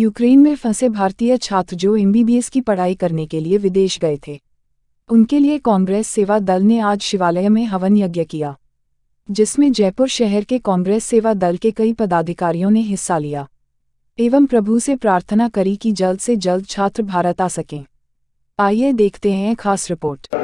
Ukraine में फंसे भारतीय छात्र जो एमबीबीएस की पढ़ाई करने के लिए विदेश गए थे, उनके लिए कांग्रेस सेवा दल ने आज शिवालय में हवन यज्ञ किया, जिसमें जयपुर शहर के कांग्रेस सेवा दल के कई पदाधिकारियों ने हिस्सा लिया एवं प्रभु से प्रार्थना करी कि जल्द से जल्द छात्र भारत आ सकें। आइए देखते हैं खास रिपोर्ट।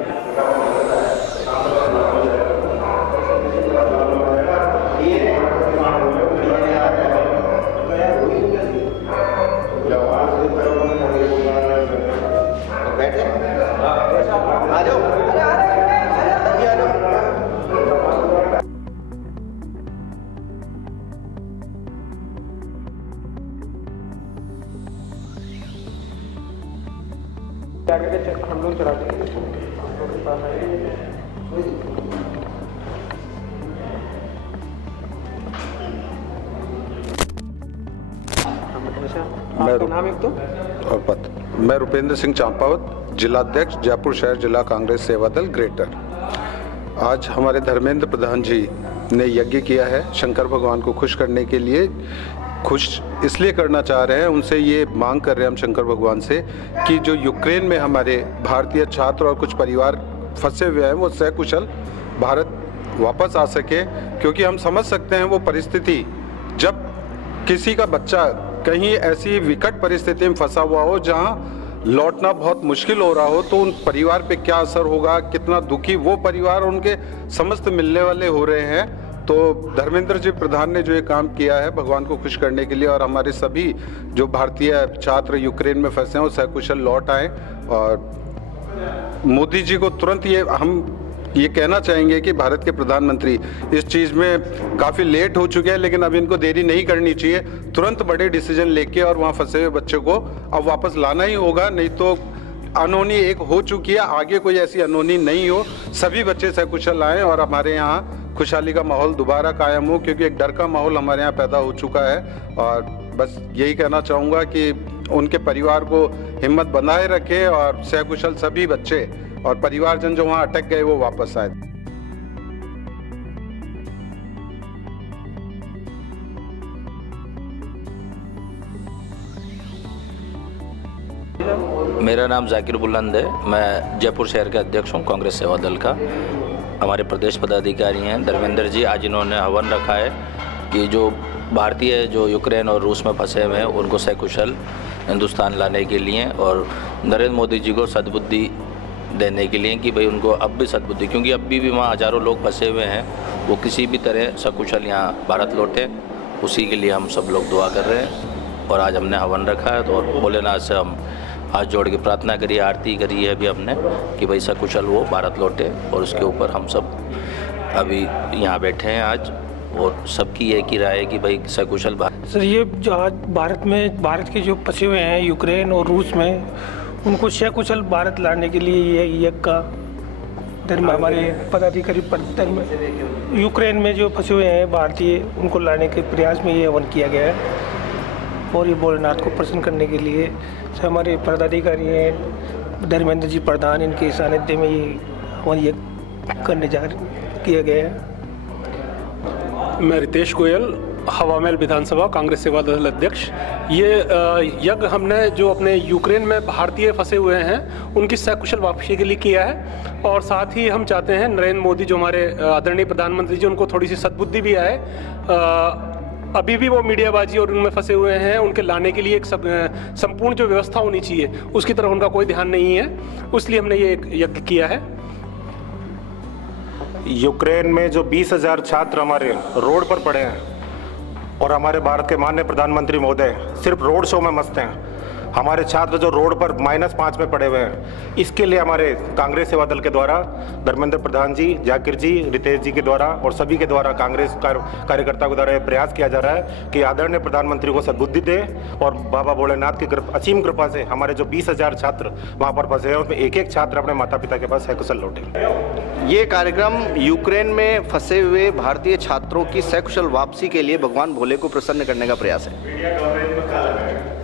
हम लोग चलाते हैं। नाम एक तो और पद। मैं रुपेंद्र सिंह चांपावत, जिलाध्यक्ष जयपुर शहर जिला कांग्रेस सेवा दल ग्रेटर। आज हमारे धर्मेंद्र प्रधान जी ने यज्ञ किया है शंकर भगवान को खुश करने के लिए। खुश इसलिए करना चाह रहे हैं, उनसे ये मांग कर रहे हैं हम शंकर भगवान से कि जो यूक्रेन में हमारे भारतीय छात्र और कुछ परिवार फंसे हुए हैं वो सकुशल भारत वापस आ सके, क्योंकि हम समझ सकते हैं वो परिस्थिति जब किसी का बच्चा कहीं ऐसी विकट परिस्थिति में फंसा हुआ हो जहां लौटना बहुत मुश्किल हो रहा हो, तो उन परिवार पे क्या असर होगा, कितना दुखी वो परिवार और उनके समस्त मिलने वाले हो रहे हैं। तो धर्मेंद्र जी प्रधान ने जो ये काम किया है भगवान को खुश करने के लिए, और हमारे सभी जो भारतीय छात्र यूक्रेन में फंसे हैं वो सकुशल लौट आए। और मोदी जी को तुरंत हम ये कहना चाहेंगे कि भारत के प्रधानमंत्री इस चीज़ में काफ़ी लेट हो चुके हैं, लेकिन अब इनको देरी नहीं करनी चाहिए। तुरंत बड़े डिसीजन लेके और वहाँ फंसे हुए बच्चों को अब वापस लाना ही होगा, नहीं तो अनहोनी एक हो चुकी है, आगे कोई ऐसी अनहोनी नहीं हो। सभी बच्चे सकुशल आएँ और हमारे यहाँ खुशहाली का माहौल दोबारा कायम हो, क्योंकि एक डर का माहौल हमारे यहाँ पैदा हो चुका है। और बस यही कहना चाहूँगा कि उनके परिवार को हिम्मत बनाए रखें और सकुशल सभी बच्चे और परिवारजन जो वहाँ अटक गए वो वापस आए। मेरा नाम जाकिर बुलंद है। मैं जयपुर शहर के अध्यक्ष हूँ कांग्रेस सेवा दल का। हमारे प्रदेश पदाधिकारी हैं धर्मेंद्र जी, आज इन्होंने हवन रखा है कि जो भारतीय जो यूक्रेन और रूस में फंसे हुए हैं उनको सकुशल हिंदुस्तान लाने के लिए, और नरेंद्र मोदी जी को सद्बुद्धि देने के लिए कि भाई उनको अब भी सद्बुद्धि, क्योंकि अब भी वहाँ हज़ारों लोग फंसे हुए हैं, वो किसी भी तरह सकुशल यहाँ भारत लौटे, उसी के लिए हम सब लोग दुआ कर रहे हैं। और आज हमने हवन रखा है, तो और भोलेनाथ से हम हाथ जोड़ के प्रार्थना करिए, आरती करी है अभी हमने कि भाई सकुशल वो भारत लौटे, और उसके ऊपर हम सब अभी यहाँ बैठे हैं आज, और सबकी एक ही राय है कि भाई सकुशल भारत। सर, ये जो आज भारत के जो फंसे हुए हैं यूक्रेन और रूस में, उनको सकुशल भारत लाने के लिए ये यज्ञ का धर्म हमारे पदाधिकारी धर्म यूक्रेन में जो फंसे हुए हैं भारतीय, उनको लाने के प्रयास में ये हवन किया गया है। और ये भोलेनाथ को प्रसन्न करने के लिए हमारे पदाधिकारी हैं धर्मेंद्र जी प्रधान, इनके सानिध्य में ये हवन यज्ञ करने किया गया है। मैं रितेश गोयल, हवामहल विधानसभा कांग्रेस सेवा दल अध्यक्ष। ये यज्ञ हमने जो अपने यूक्रेन में भारतीय फंसे हुए हैं उनकी सकुशल वापसी के लिए किया है, और साथ ही हम चाहते हैं नरेंद्र मोदी जो हमारे आदरणीय प्रधानमंत्री जी, उनको थोड़ी सी सद्बुद्धि भी आए। अभी भी वो मीडियाबाजी और उनमें फंसे हुए हैं, उनके लाने के लिए एक संपूर्ण जो व्यवस्था होनी चाहिए उसकी तरफ उनका कोई ध्यान नहीं है, इसलिए हमने ये एक यज्ञ किया है। यूक्रेन में जो 20,000 छात्र हमारे रोड पर पड़े हैं और हमारे भारत के माननीय प्रधानमंत्री महोदय सिर्फ रोड शो में मस्त हैं, हमारे छात्र जो रोड पर -5 में पड़े हुए हैं, इसके लिए हमारे कांग्रेस सेवा दल के द्वारा धर्मेंद्र प्रधान जी, जाकिर जी, रितेश जी के द्वारा और सभी के द्वारा कांग्रेस कार्यकर्ताओं के द्वारा ये प्रयास किया जा रहा है कि आदरणीय प्रधानमंत्री को सद्बुद्धि दे, और बाबा भोलेनाथ की असीम कृपा से हमारे जो 20,000 छात्र वहाँ पर फंसे हैं उसमें एक छात्र अपने माता पिता के पास सकुशल लौटे। ये कार्यक्रम यूक्रेन में फंसे हुए भारतीय छात्रों की सकुशल वापसी के लिए भगवान भोले को प्रसन्न करने का प्रयास है।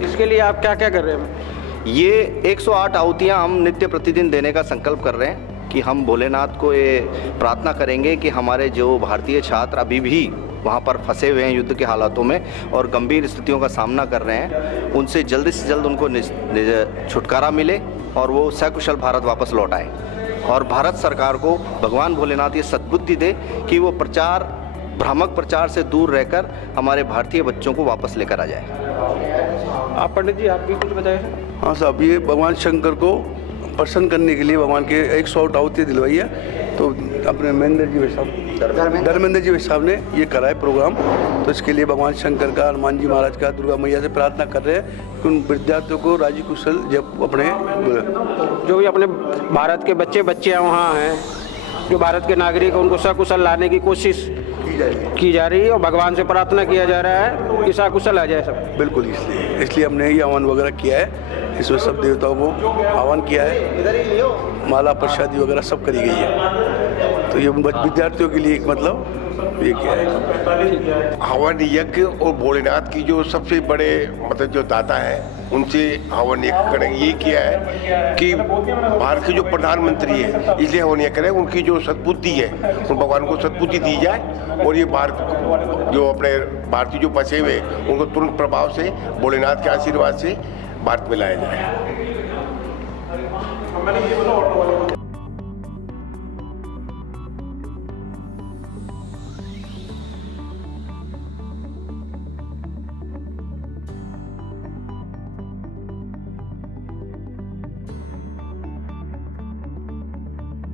इसके लिए आप क्या क्या कर रहे हैं? ये 108 आहुतियाँ हम नित्य प्रतिदिन देने का संकल्प कर रहे हैं कि हम भोलेनाथ को ये प्रार्थना करेंगे कि हमारे जो भारतीय छात्र अभी भी वहाँ पर फंसे हुए हैं युद्ध के हालातों में और गंभीर स्थितियों का सामना कर रहे हैं, उनसे जल्दी से जल्द उनको छुटकारा मिले और वो सकुशल भारत वापस लौट आए। और भारत सरकार को भगवान भोलेनाथ ये सद्बुद्धि दे कि वो भ्रामक प्रचार से दूर रहकर हमारे भारतीय बच्चों को वापस लेकर आ जाए। आप पंडित जी, आप भी कुछ बताएं। हाँ साहब, ये भगवान शंकर को प्रसन्न करने के लिए भगवान के 100 आहुति दिलवाई है, तो अपने धर्मेंद्र जी साहब ने ये कराए प्रोग्राम। तो इसके लिए भगवान शंकर का, हनुमान जी महाराज का, दुर्गा मैया से प्रार्थना कर रहे हैं कि उन विद्यार्थियों को राजी कुशल जब अपने जो भी अपने भारत के बच्चियाँ वहाँ हैं, जो भारत के नागरिक, उनको सकुशल लाने की कोशिश की जा रही है और भगवान से प्रार्थना किया जा रहा है कि सकुशल आ जाए सब। बिल्कुल, इसलिए हमने ये हवन वगैरह किया है, इसमें सब देवताओं को आह्वान किया है, माला प्रसादी वगैरह सब करी गई है। तो ये विद्यार्थियों के लिए एक मतलब ये किया है। हवन यज्ञ और भोलेनाथ की जो सबसे बड़े मतलब जो दाता है, उनसे हवन यज्ञ करेंगे। ये किया है कि भारत के जो प्रधानमंत्री है, इसलिए हवन यज्ञ करें, उनकी जो सद्बुद्धि है, उन भगवान को सद्बुद्धि दी जाए और ये भारत जो अपने भारतीय जो बचे हुए उनको तुरंत प्रभाव से भोलेनाथ के आशीर्वाद से भारत में लाया जाए।